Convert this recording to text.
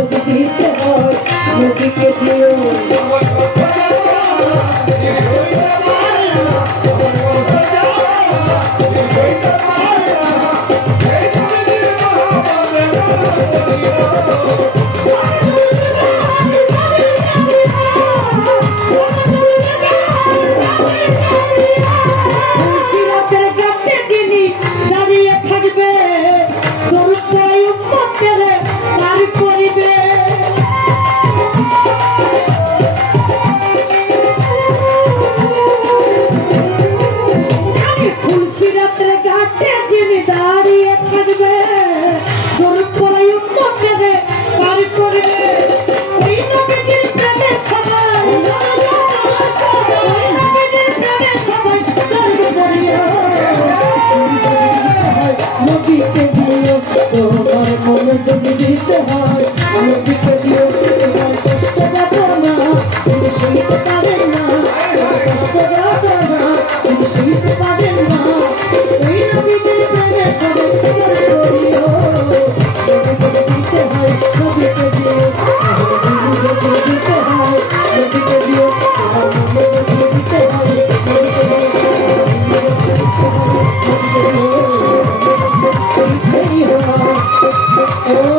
Oh, তুমি দিতে হয়, আমি দিতে দিও তোমার কষ্ট যাব না, তুমি শুনতে পারেন না। তোমার কষ্ট যাব না, তুমি শুনতে পারেন না। ওই নবীদের প্রেমে সবাই করে করিও। দিতে হয় নবীকে দিও দিতে হয় নবীকে দিও দিতে হয়। নবীকে